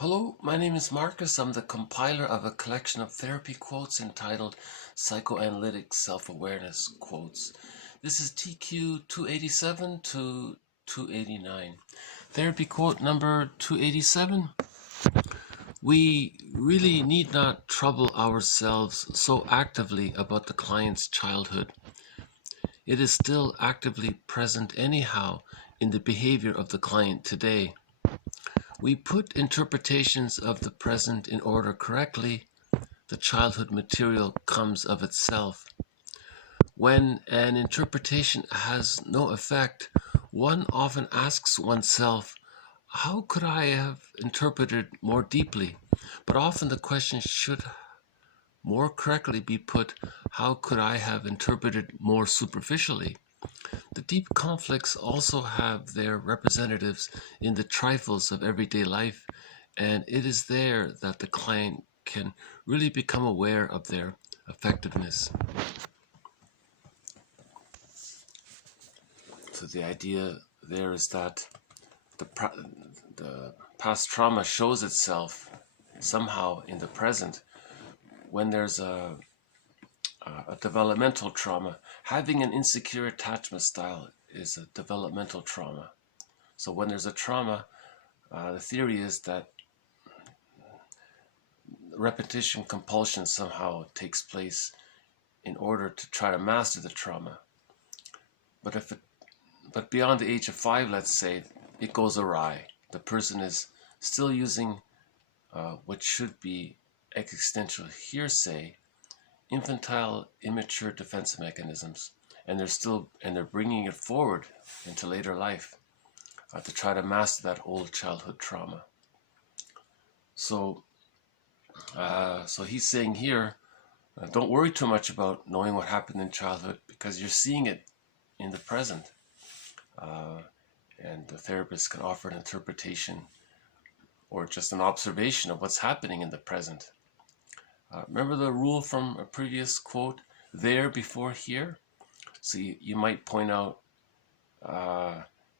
Hello, my name is Marcus. I'm the compiler of a collection of therapy quotes entitled Psychoanalytic Self Awareness Quotes. This is TQ 287 to 289. Therapy quote number 287. We really need not trouble ourselves so actively about the client's childhood. It is still actively present anyhow in the behavior of the client today. We put interpretations of the present in order correctly. The childhood material comes of itself. When an interpretation has no effect, one often asks oneself, how could I have interpreted more deeply? But often the question should more correctly be put, how could I have interpreted more superficially? The deep conflicts also have their representatives in the trifles of everyday life, and it is there that the client can really become aware of their effectiveness. So the idea there is that the past trauma shows itself somehow in the present. When there's a developmental trauma, having an insecure attachment style is a developmental trauma. So when there's a trauma, the theory is that repetition compulsion somehow takes place in order to try to master the trauma. But beyond the age of 5, let's say, it goes awry. The person is still using what should be existential hearsay, infantile, immature defense mechanisms, and they're bringing it forward into later life to try to master that old childhood trauma. So he's saying here, don't worry too much about knowing what happened in childhood because you're seeing it in the present. And the therapist can offer an interpretation or just an observation of what's happening in the present. Remember the rule from a previous quote, there before here? So you might point out,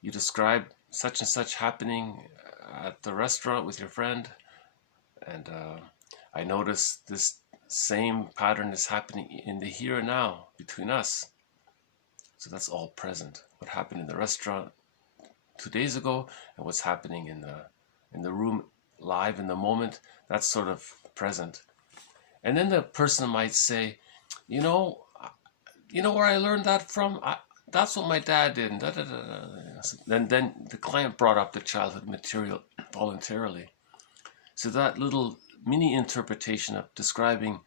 you describe such and such happening at the restaurant with your friend, and I notice this same pattern is happening in the here and now between us. So that's all present. What happened in the restaurant 2 days ago and what's happening in the room live in the moment, that's sort of present. And then the person might say, you know where I learned that from? That's what my dad did. And then the client brought up the childhood material voluntarily. So that little mini interpretation of describing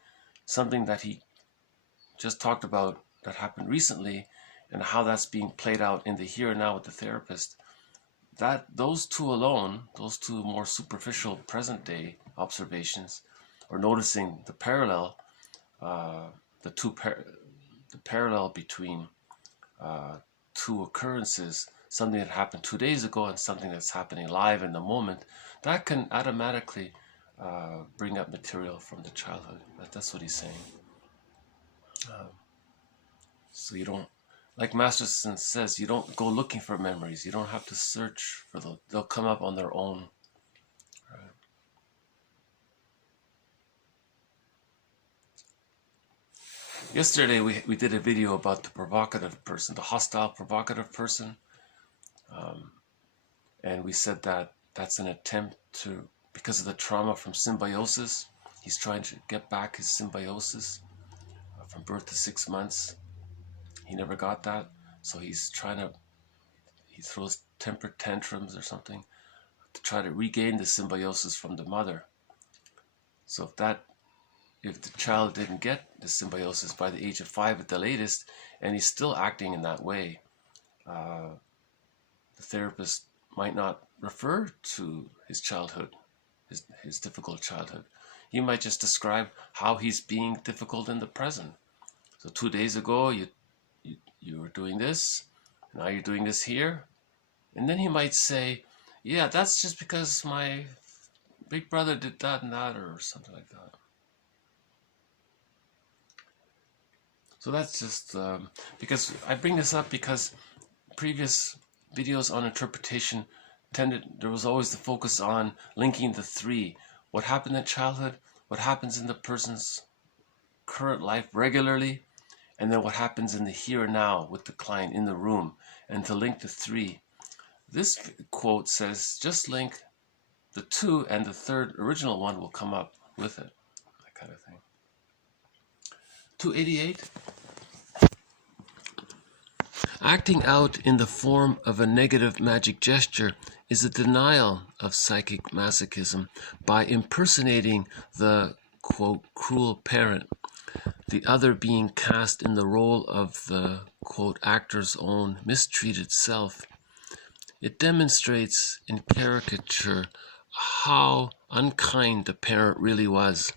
something that he just talked about that happened recently and how that's being played out in the here and now with the therapist, that those two alone, those two more superficial present day observations, or noticing the parallel, the parallel between two occurrences, something that happened 2 days ago and something that's happening live in the moment, that can automatically bring up material from the childhood. That's what he's saying. So you don't, like Masterson says, you don't go looking for memories. You don't have to search for them. They'll come up on their own. Right? Yesterday we did a video about the provocative person, the hostile provocative person. And we said that that's an attempt to, because of the trauma from symbiosis, he's trying to get back his symbiosis from birth to 6 months. He never got that, so he throws temper tantrums or something to try to regain the symbiosis from the mother. So if the child didn't get the symbiosis by the age of 5 at the latest, and he's still acting in that way, the therapist might not refer to his childhood, his difficult childhood. He might just describe how he's being difficult in the present. So 2 days ago, you were doing this, now you're doing this here. And then he might say, yeah, that's just because my big brother did that and that, or something like that. So that's just, because I bring this up because previous videos on interpretation there was always the focus on linking the three. What happened in childhood, what happens in the person's current life regularly, and then what happens in the here and now with the client in the room, and to link the three. This quote says just link the two, and the third original one will come up with it, that kind of thing. 288. Acting out in the form of a negative magic gesture is a denial of psychic masochism by impersonating the, quote, cruel parent, the other being cast in the role of the, quote, actor's own mistreated self. It demonstrates in caricature how unkind the parent really was.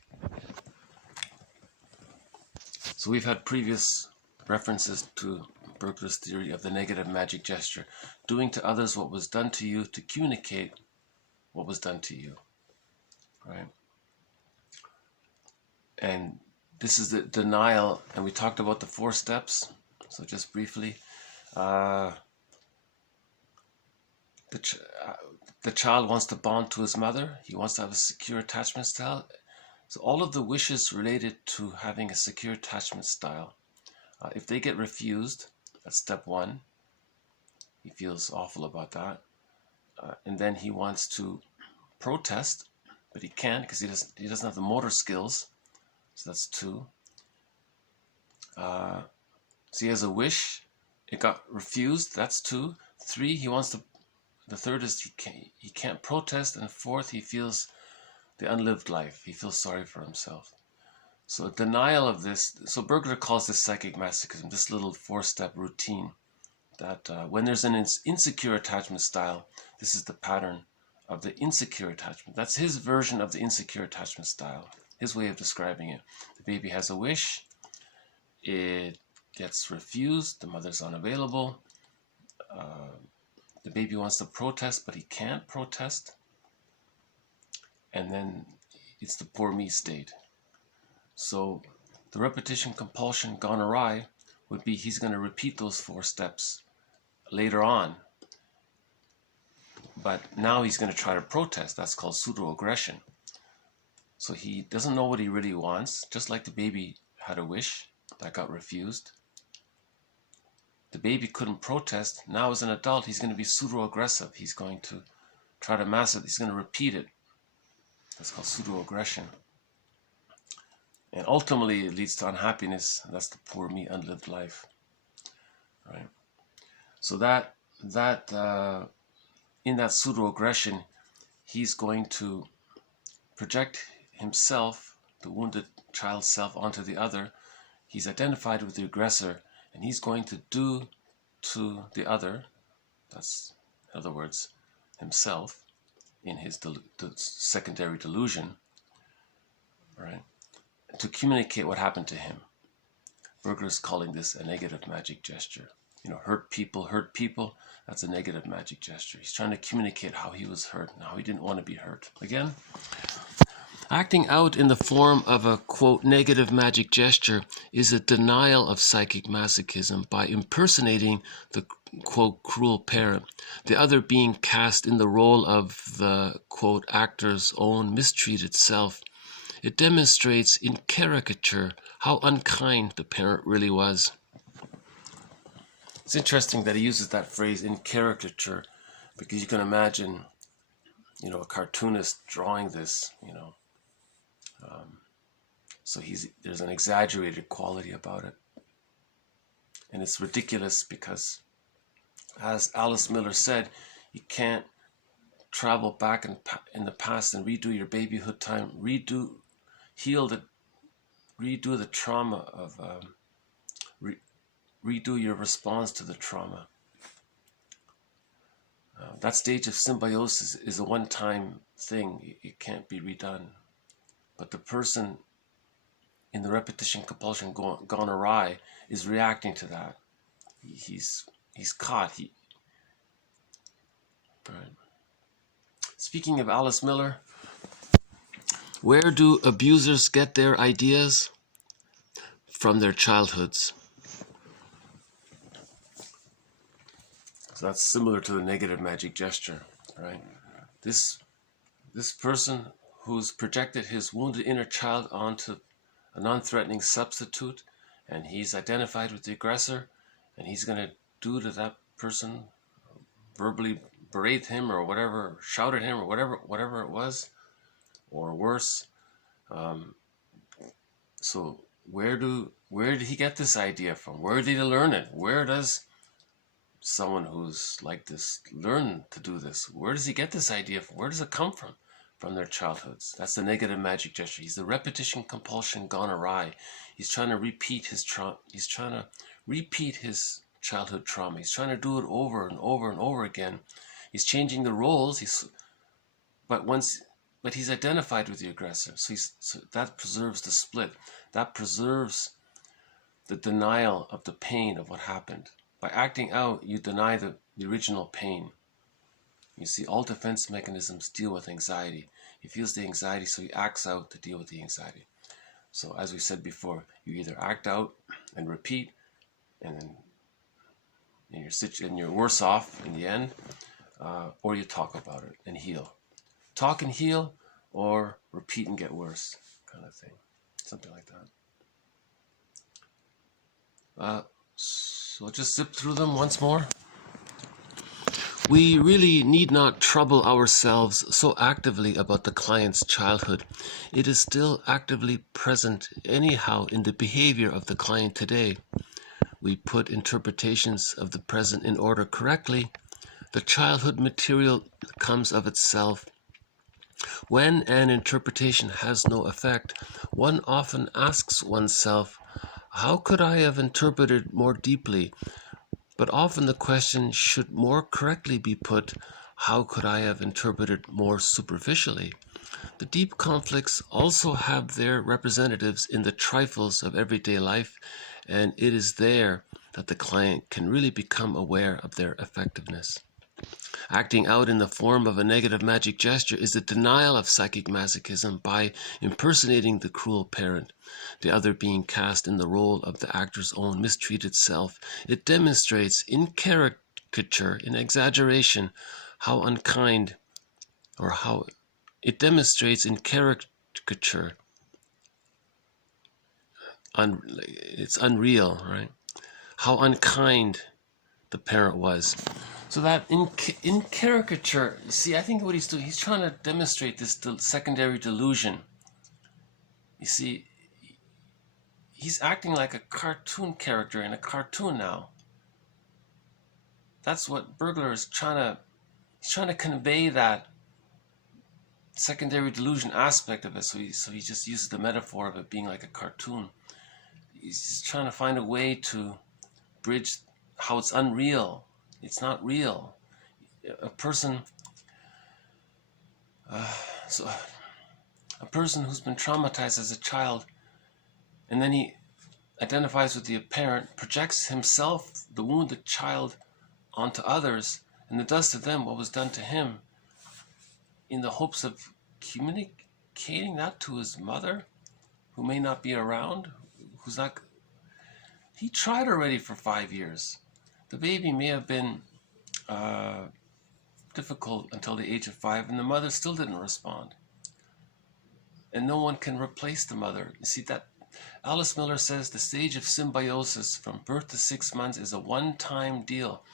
So we've had previous references to Bergler's theory of the negative magic gesture, doing to others what was done to you to communicate what was done to you, right? And this is the denial, and we talked about the 4 steps, so just briefly. The child wants to bond to his mother. He wants to have a secure attachment style. So all of the wishes related to having a secure attachment style, if they get refused, that's step 1. He feels awful about that. And then he wants to protest, but he can't because he doesn't have the motor skills. So that's 2. So he has a wish. It got refused. That's 2. 3, he wants to. The third is he can't protest, and 4th, he feels the unlived life. He feels sorry for himself. So denial of this. So Bergler calls this psychic masochism. This little 4-step routine. That when there's an insecure attachment style, this is the pattern of the insecure attachment. That's his version of the insecure attachment style. His way of describing it. The baby has a wish. It gets refused. The mother's unavailable. The baby wants to protest, but he can't protest. And then it's the poor me state. So the repetition compulsion gone awry would be he's going to repeat those 4 steps later on. But now he's going to try to protest. That's called pseudo-aggression. So he doesn't know what he really wants, just like the baby had a wish that got refused. The baby couldn't protest. Now as an adult, he's going to be pseudo-aggressive. He's going to try to mask it. He's going to repeat it. That's called pseudo-aggression. And ultimately, it leads to unhappiness. That's the poor me, unlived life. Right? So that in that pseudo-aggression, he's going to project himself, the wounded child self, onto the other. He's identified with the aggressor, and he's going to do to the other, that's, in other words, himself, in his secondary delusion, right, to communicate what happened to him. Bergler's calling this a negative magic gesture. You know, hurt people, that's a negative magic gesture. He's trying to communicate how he was hurt and how he didn't want to be hurt. Again, acting out in the form of a, quote, negative magic gesture is a denial of psychic masochism by impersonating the, quote, cruel parent, the other being cast in the role of the, quote, actor's own mistreated self. It demonstrates in caricature how unkind the parent really was. It's interesting that he uses that phrase in caricature, because you can imagine, you know, a cartoonist drawing this, you know. So there's an exaggerated quality about it. And it's ridiculous because, as Alice Miller said, you can't travel back in the past and redo your babyhood time, redo the trauma of, redo your response to the trauma. That stage of symbiosis is a one-time thing. It can't be redone. But the person in the repetition compulsion gone awry is reacting to that. He's caught. Right. Speaking of Alice Miller, where do abusers get their ideas? From their childhoods. So that's similar to the negative magic gesture. right? This person who's projected his wounded inner child onto a non-threatening substitute, and he's identified with the aggressor, and he's going to do to that person, verbally berate him or whatever, shout at him or whatever it was, or worse. So where did he get this idea from? Where did he learn it? Where does someone who's like this learn to do this? Where does he get this idea from? Where does it come from? From their childhoods. That's the negative magic gesture. He's the repetition compulsion gone awry. He's trying to repeat his trauma. He's trying to repeat his childhood trauma. He's trying to do it over and over and over again. He's changing the roles. But he's identified with the aggressor. So that preserves the split. That preserves the denial of the pain of what happened. By acting out, you deny the original pain. You see, all defense mechanisms deal with anxiety. He feels the anxiety, so he acts out to deal with the anxiety. So as we said before, you either act out and repeat, and then you're worse off in the end, or you talk about it and heal. Talk and heal, or repeat and get worse, kind of thing. Something like that. So just zip through them once more. We really need not trouble ourselves so actively about the client's childhood. It is still actively present anyhow in the behavior of the client today. We put interpretations of the present in order correctly. The childhood material comes of itself. When an interpretation has no effect, one often asks oneself, how could I have interpreted more deeply? But often the question should more correctly be put, how could I have interpreted more superficially? The deep conflicts also have their representatives in the trifles of everyday life, and it is there that the client can really become aware of their effectiveness. Acting out in the form of a negative magic gesture is the denial of psychic masochism by impersonating the cruel parent, the other being cast in the role of the actor's own mistreated self. It demonstrates in caricature, in exaggeration, how unkind, or how it demonstrates in caricature, it's unreal, right? How unkind the parent was. So that in caricature, see, I think what he's doing, he's trying to demonstrate this secondary delusion. You see, he's acting like a cartoon character in a cartoon now. That's what Bergler is he's trying to convey, that secondary delusion aspect of it. So he just uses the metaphor of it being like a cartoon. He's just trying to find a way to bridge how it's unreal. It's not real. A person who's been traumatized as a child, and then he identifies with the parent, projects himself, the wounded child, onto others, and it does to them what was done to him, in the hopes of communicating that to his mother, who may not be around, who's not. He tried already for 5 years. The baby may have been difficult until the age of 5, and the mother still didn't respond. And no one can replace the mother. You see, that Alice Miller says the stage of symbiosis from birth to 6 months is a one-time deal.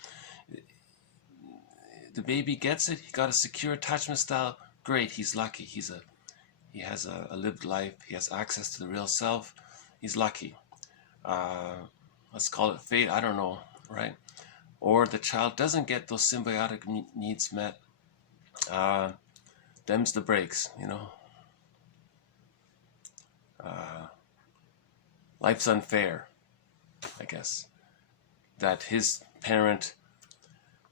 The baby gets it. He got a secure attachment style. Great, he's lucky. He has a lived life. He has access to the real self. He's lucky. Let's call it fate. I don't know, right? Or the child doesn't get those symbiotic needs met. Them's the breaks, you know. Life's unfair, I guess. That his parent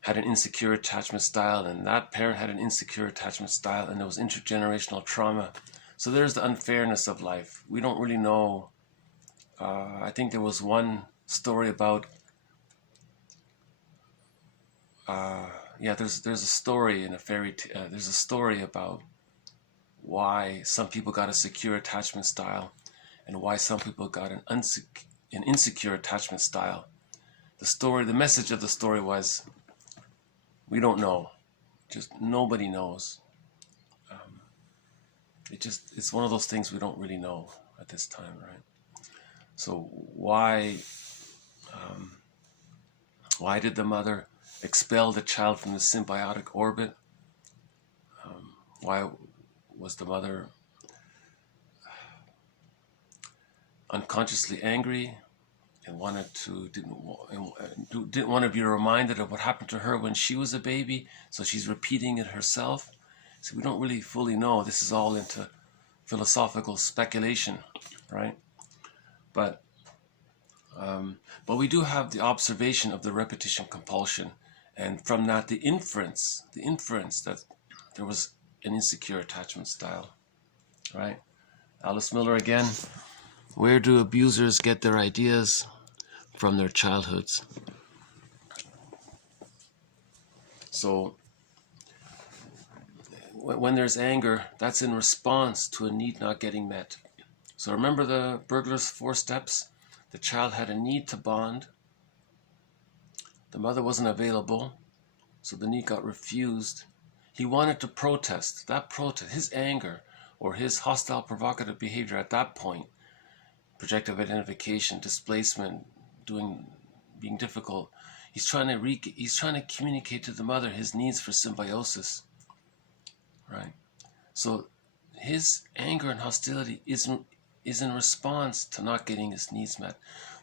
had an insecure attachment style, and that parent had an insecure attachment style, and there was intergenerational trauma. So there's the unfairness of life. We don't really know. I think there was one story about, there's a story in a fairy tale. There's a story about why some people got a secure attachment style and why some people got an insecure attachment style. The message of the story was, we don't know. Just nobody knows. It's one of those things we don't really know at this time, right? So why did the mother expel the child from the symbiotic orbit? Why was the mother unconsciously angry and didn't want to be reminded of what happened to her when she was a baby, so she's repeating it herself? So we don't really fully know. This is all into philosophical speculation, right? But we do have the observation of the repetition compulsion, and from that the inference that there was an insecure attachment style, right? Alice Miller again. Where do abusers get their ideas? From their childhoods. So when there's anger, that's in response to a need not getting met. So remember the Bergler's 4 steps? The child had a need to bond. The mother wasn't available, so the need got refused. He wanted to protest. That protest, his anger or his hostile provocative behavior at that point, projective identification, displacement, being difficult. He's trying to communicate to the mother his needs for symbiosis, right? So his anger and hostility is in response to not getting his needs met.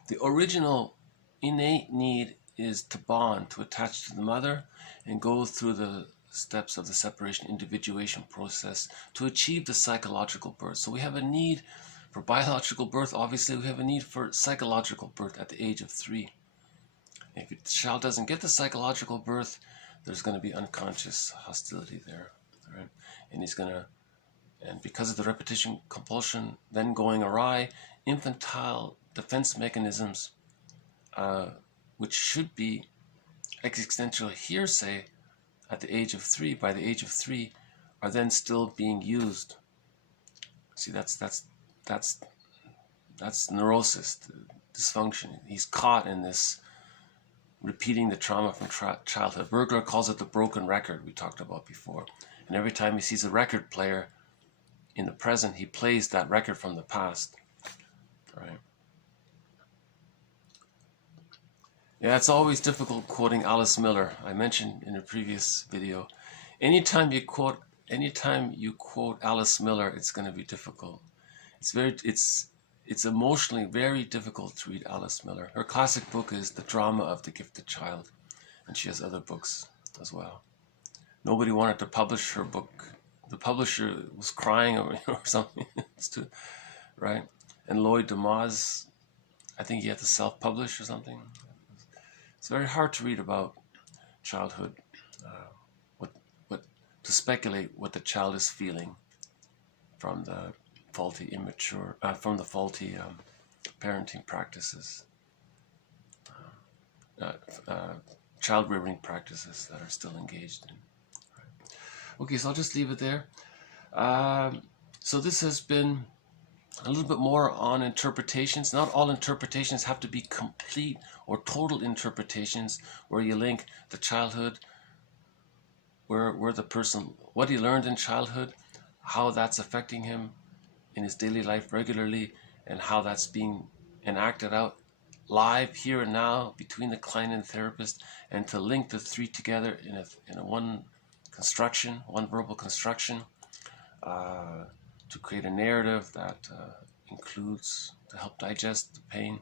The original innate need is to bond, to attach to the mother and go through the steps of the separation individuation process to achieve the psychological birth. So we have a need for biological birth. Obviously, we have a need for psychological birth at the age of 3. If the child doesn't get the psychological birth, there's going to be unconscious hostility there, right? And because of the repetition compulsion then going awry, infantile defense mechanisms, which should be existential hearsay at the age of 3, by the age of 3, are then still being used. See, that's neurosis, dysfunction. He's caught in this repeating the trauma from childhood. Bergler calls it the broken record we talked about before. And every time he sees a record player in the present, he plays that record from the past, right? Yeah, it's always difficult quoting Alice Miller. I mentioned in a previous video, anytime you quote Alice Miller, it's going to be difficult. It's emotionally very difficult to read Alice Miller. Her classic book is The Drama of the Gifted Child, and she has other books as well. Nobody wanted to publish her book. The publisher was crying or something, right? And Lloyd DeMause, I think he had to self-publish or something. It's very hard to read about childhood, to speculate what the child is feeling from the faulty parenting practices, child rearing practices that are still engaged in. Right. Okay, so I'll just leave it there. So this has been a little bit more on interpretations. Not all interpretations have to be complete or total interpretations where you link the childhood, where the person, what he learned in childhood, how that's affecting him in his daily life regularly, and how that's being enacted out live here and now between the client and therapist, and to link the 3 together in a one verbal construction, to create a narrative that includes, to help digest the pain.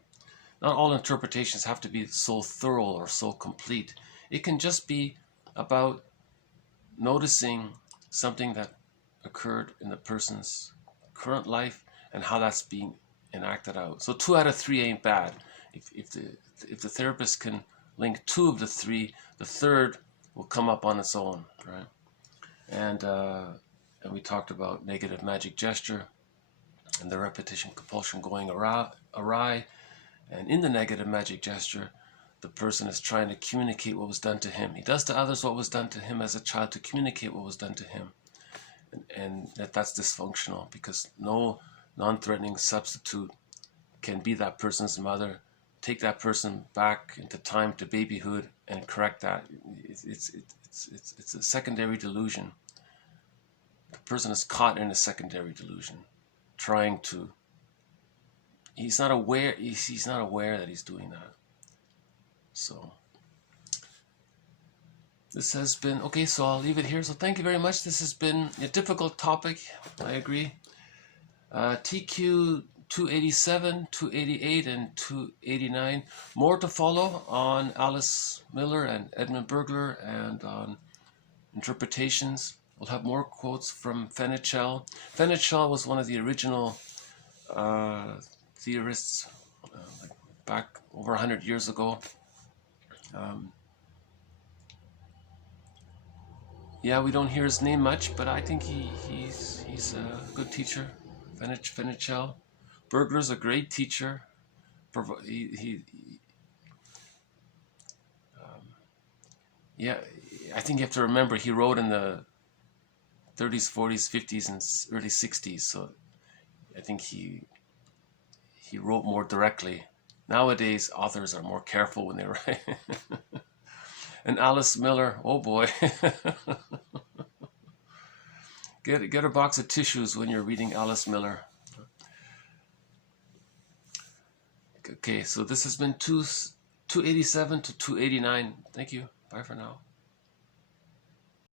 Not all interpretations have to be so thorough or so complete. It can just be about noticing something that occurred in the person's current life and how that's being enacted out. So 2 out of 3 ain't bad. If the therapist can link 2 of the 3, the third will come up on its own, right? And we talked about negative magic gesture and the repetition compulsion going awry. And in the negative magic gesture, the person is trying to communicate what was done to him. He does to others what was done to him as a child to communicate what was done to him. And that's dysfunctional, because no non-threatening substitute can be that person's mother take that person back into time to babyhood and correct that. It's a secondary delusion. The person is caught in a secondary delusion, trying to. He's not aware. He's not aware that he's doing that. So this has been okay. So I'll leave it here. So thank you very much. This has been a difficult topic. I agree. TQ 287, 288, and 289. More to follow on Alice Miller and Edmund Bergler and on interpretations. We'll have more quotes from Fenichel. Fenichel was one of the original theorists back over 100 years ago. Yeah, we don't hear his name much, but I think he's a good teacher. Fenichel. Bergler's a great teacher. Yeah, I think you have to remember he wrote in the 30s, 40s, 50s, and early 60s. So I think he wrote more directly. Nowadays, authors are more careful when they write. And Alice Miller, oh boy. Get a box of tissues when you're reading Alice Miller. Okay, so this has been 287 to 289. Thank you. Bye for now.